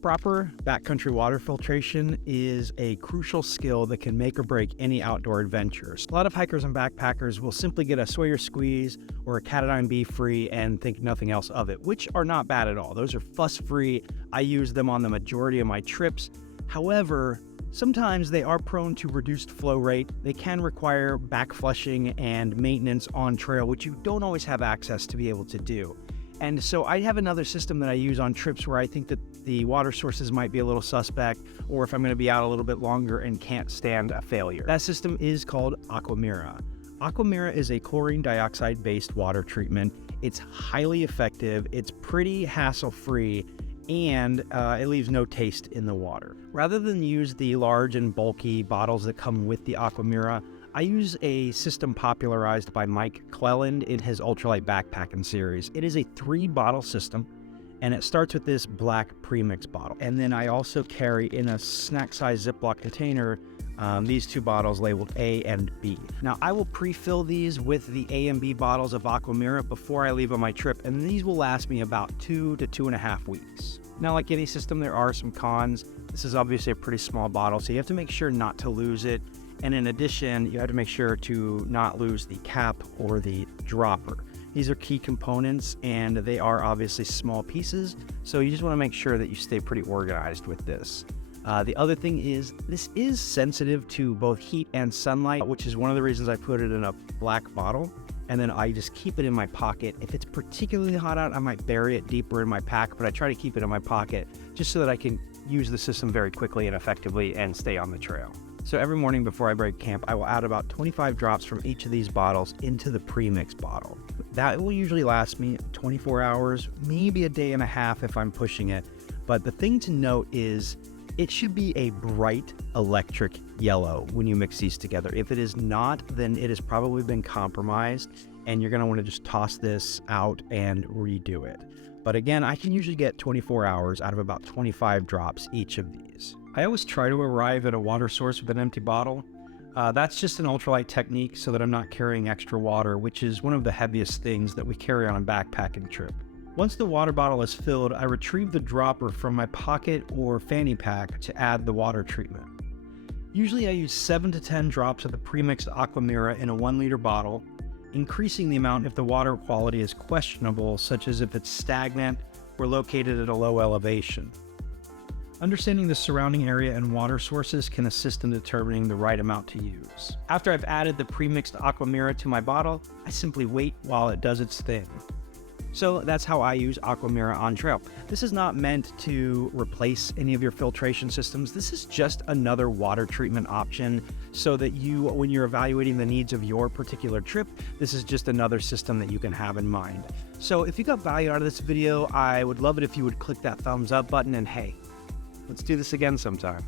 Proper backcountry water filtration is a crucial skill that can make or break any outdoor adventures. A lot of hikers and backpackers will simply get a Sawyer squeeze or a Catadine B free and think nothing else of it, which are not bad at all. Those are fuss-free. I use them on the majority of my trips. However, sometimes they are prone to reduced flow rate. They can require back flushing and maintenance on trail, which you don't always have access to be able to do. And so I have another system that I use on trips where I think that the water sources might be a little suspect, or if I'm going to be out a little bit longer and can't stand a failure. That system is called Aquamira. Aquamira is a chlorine dioxide based water treatment. It's highly effective, it's pretty hassle-free, and it leaves no taste in the water. Rather than use the large and bulky bottles that come with the Aquamira, I use a system popularized by Mike Cleland in his ultralight backpacking series. It is a 3-bottle system, and it starts with this black premix bottle. And then I also carry in a snack-size Ziploc container these 2 bottles labeled A and B. Now, I will pre-fill these with the A and B bottles of Aquamira before I leave on my trip, and these will last me about 2 to 2.5 weeks. Now, like any system, there are some cons. This is obviously a pretty small bottle, so you have to make sure not to lose it. And in addition, you have to make sure to not lose the cap or the dropper. These are key components, and they are obviously small pieces, so you just want to make sure that you stay pretty organized with this. The other thing is, this is sensitive to both heat and sunlight, which is one of the reasons I put it in a black bottle, and then I just keep it in my pocket. If it's particularly hot out, I might bury it deeper in my pack, but I try to keep it in my pocket just so that I can use the system very quickly and effectively and stay on the trail. So every morning before I break camp, I will add about 25 drops from each of these bottles into the premix bottle. That will usually last me 24 hours, maybe a day and a half if I'm pushing it. But the thing to note is it should be a bright electric yellow when you mix these together. If it is not, then it has probably been compromised, and you're going to want to just toss this out and redo it. But again, I can usually get 24 hours out of about 25 drops each of these. I always try to arrive at a water source with an empty bottle. That's just an ultralight technique so that I'm not carrying extra water, which is one of the heaviest things that we carry on a backpacking trip. Once the water bottle is filled, I retrieve the dropper from my pocket or fanny pack to add the water treatment. Usually I use 7 to 10 drops of the premixed Aquamira in a 1-liter bottle, increasing the amount if the water quality is questionable, such as if it's stagnant or located at a low elevation. Understanding the surrounding area and water sources can assist in determining the right amount to use. After I've added the premixed Aquamira to my bottle, I simply wait while it does its thing. So that's how I use Aquamira on trail. This is not meant to replace any of your filtration systems. This is just another water treatment option so that you, when you're evaluating the needs of your particular trip, this is just another system that you can have in mind. So if you got value out of this video, I would love it if you would click that thumbs up button, and hey, let's do this again sometime.